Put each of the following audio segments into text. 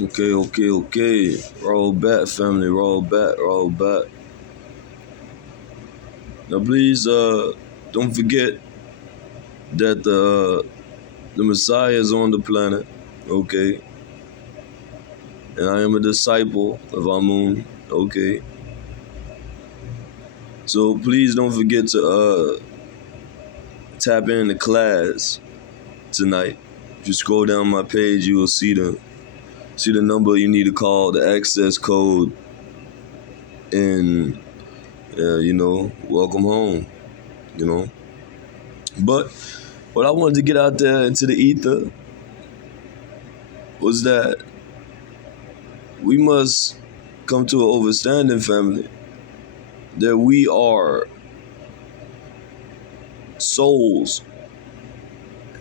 Okay. Roll back, family. Roll back. Now, please, don't forget that the Messiah is on the planet. Okay, and I am a disciple of Amun. Okay, so please don't forget to tap into class tonight. If you scroll down my page, you will see the number you need to call, the access code, and welcome home. But what I wanted to get out there into the ether was that we must come to an understanding, family, that we are souls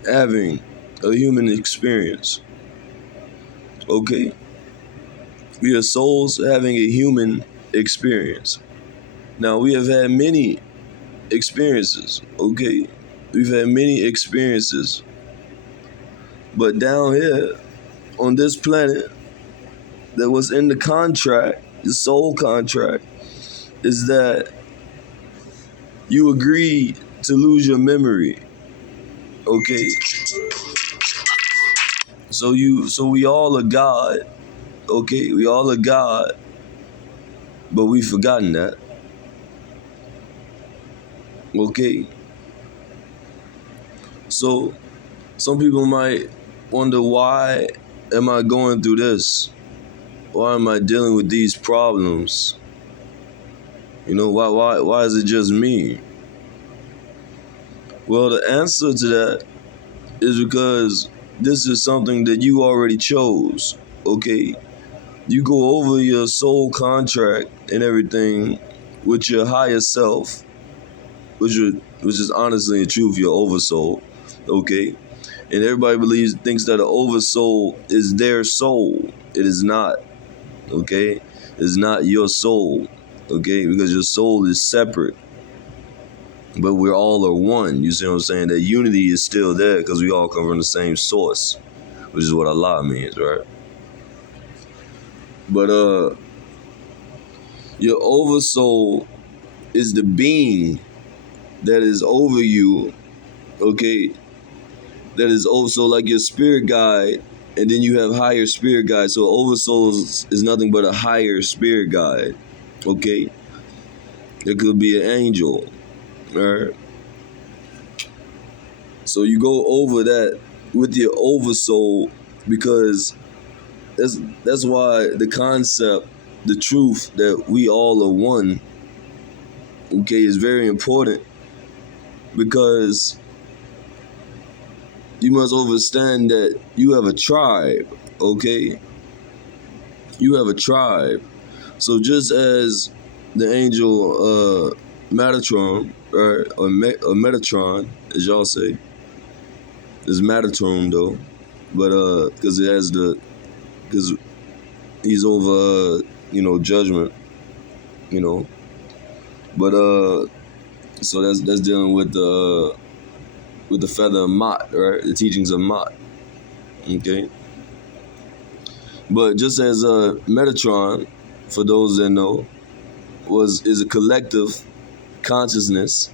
having a human experience. Okay? We are souls having a human experience. Now, we have had many experiences, okay? We've had many experiences. But down here on this planet, that was in the contract, the soul contract, is that you agreed to lose your memory. Okay? So we all are God. Okay? We all are God. But we've forgotten that. Okay? So some people might wonder, why am I going through this? Why am I dealing with these problems? Why is it just me? Well, the answer to that is because this is something that you already chose, okay? You go over your soul contract and everything with your higher self, which is honestly and truth your oversoul, okay? And everybody thinks that an oversoul is their soul. It is not, okay? It's not your soul, okay? Because your soul is separate. But we're all are one. You see what I'm saying? That unity is still there because we all come from the same source, which is what Allah means, right? But your oversoul is the being that is over you, okay? That is also like your spirit guide, and then you have higher spirit guide. So oversoul is nothing but a higher spirit guide, okay? It could be an angel. Alright. So you go over that with your oversoul, because that's why the concept, the truth that we all are one, okay, is very important, because you must understand that you have a tribe, okay? You have a tribe. So just as the angel Metatron, right, or Metatron, as y'all say, is Metatron though, but because he's over judgment, but so that's dealing with the feather of Mott, right, the teachings of Mott, okay. But just as Metatron, for those that know, is a collective consciousness,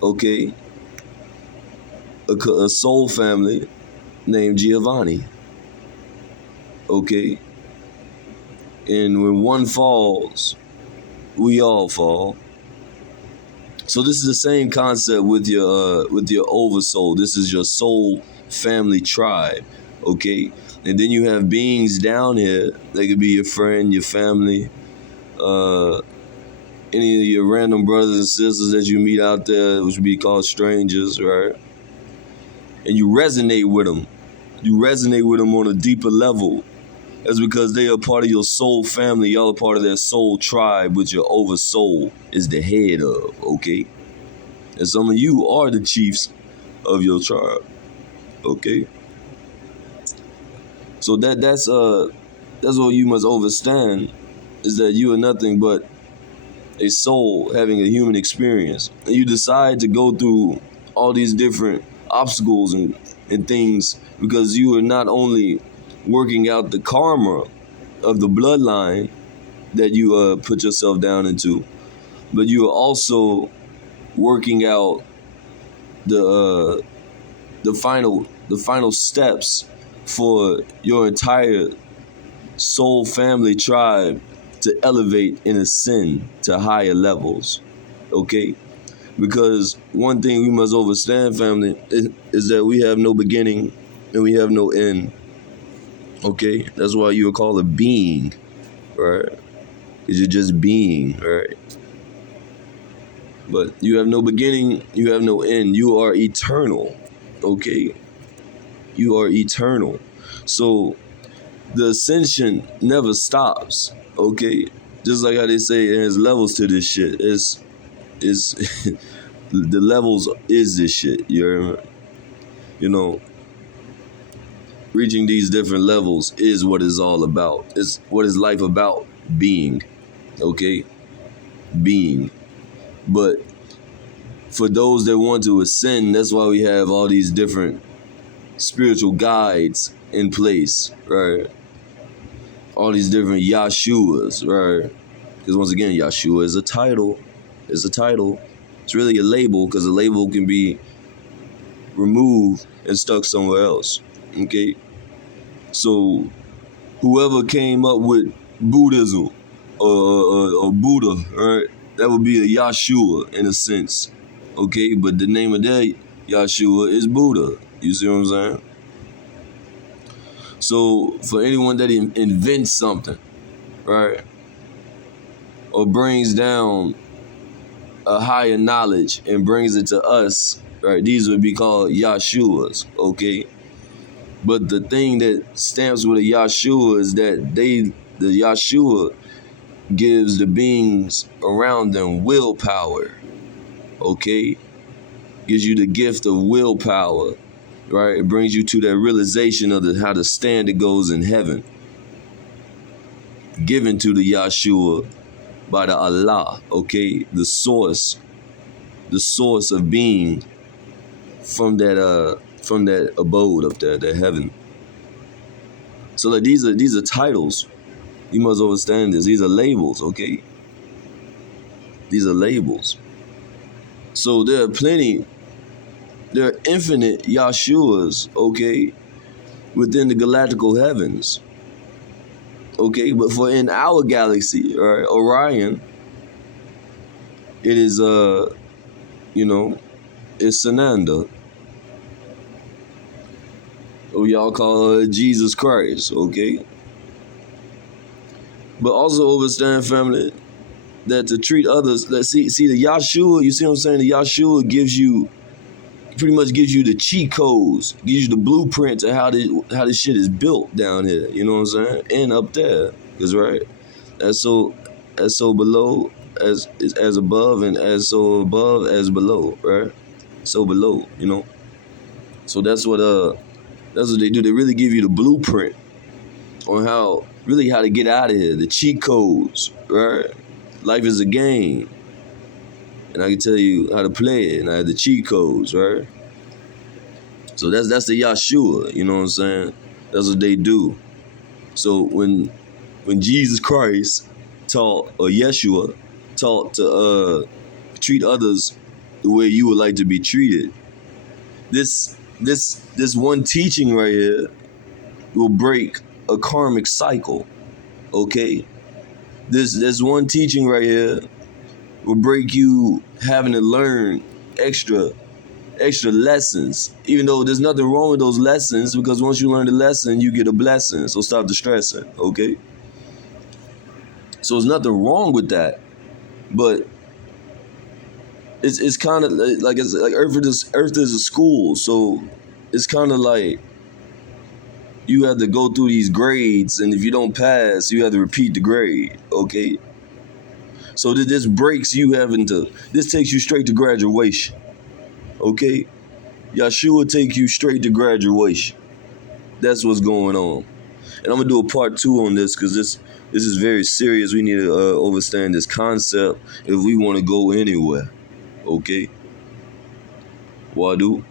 okay, a soul family named Giovanni, okay, and when one falls, we all fall. So this is the same concept with your oversoul. This is your soul family tribe, okay, and then you have beings down here. They could be your friend, your family, any of your random brothers and sisters that you meet out there, which would be called strangers, right? And you resonate with them. You resonate with them on a deeper level. That's because they are part of your soul family. Y'all are part of their soul tribe, which your oversoul is the head of, okay? And some of you are the chiefs of your tribe, okay? So that's what you must understand, is that you are nothing but a soul having a human experience. And you decide to go through all these different obstacles and things because you are not only working out the karma of the bloodline that you put yourself down into, but you are also working out the final steps for your entire soul family tribe to elevate and ascend to higher levels. Okay? Because one thing we must understand, family, is that we have no beginning and we have no end. Okay? That's why you are called a being, right? Because you're just being, right? But you have no beginning, you have no end. You are eternal, okay? You are eternal. So the ascension never stops, okay? Just like how they say there's levels to this shit. It's the levels is this shit. You know, reaching these different levels is what it's all about. It's what is life about? Being, okay? Being. But for those that want to ascend, that's why we have all these different spiritual guides in place, right? All these different Yahshuas, right? Because once again, Yahshua is a title. It's a title. It's really a label, because a label can be removed and stuck somewhere else, okay? So whoever came up with Buddhism or Buddha, right? That would be a Yahshua in a sense, okay? But the name of that Yahshua is Buddha. You see what I'm saying? So for anyone that invents something, right, or brings down a higher knowledge and brings it to us, right, these would be called Yahshuas, okay? But the thing that stamps with a Yahshua is that the Yahshua gives the beings around them willpower, okay? Gives you the gift of willpower, right? It brings you to that realization of how the standard goes in heaven, given to the Yahshua by the Allah, okay? The source of being from that abode up there, that heaven. So like these are titles. You must understand this. These are labels, okay? These are labels. So there are infinite Yahshuas, okay, within the galactical heavens. Okay, but for in our galaxy, right, Orion, it is it's Sananda. Or y'all call her Jesus Christ, okay? But also understand, family, that to treat others, see the Yahshua, you see what I'm saying? The Yahshua pretty much gives you the cheat codes, gives you the blueprint to how this shit is built down here, you know what I'm saying? And up there. Because right, as so below as above, and as so above as below, right? So below, you know. So that's what they do. They really give you the blueprint on how to get out of here, the cheat codes, right? Life is a game, and I can tell you how to play it, and I have the cheat codes, right? So that's the Yahshua, you know what I'm saying? That's what they do. So when Jesus Christ taught, or Yashua taught to treat others the way you would like to be treated, this one teaching right here will break a karmic cycle, okay? This one teaching right here will break you having to learn extra lessons, even though there's nothing wrong with those lessons, because once you learn the lesson, you get a blessing. So stop the stressing, okay? So there's nothing wrong with that, but it's kind of like Earth is a school, so it's kind of like you have to go through these grades, and if you don't pass, you have to repeat the grade, okay? So this breaks you this takes you straight to graduation, okay? Yahshua take you straight to graduation. That's what's going on. And I'm going to do a part 2 on this, because this is very serious. We need to understand this concept if we want to go anywhere, okay? WADU.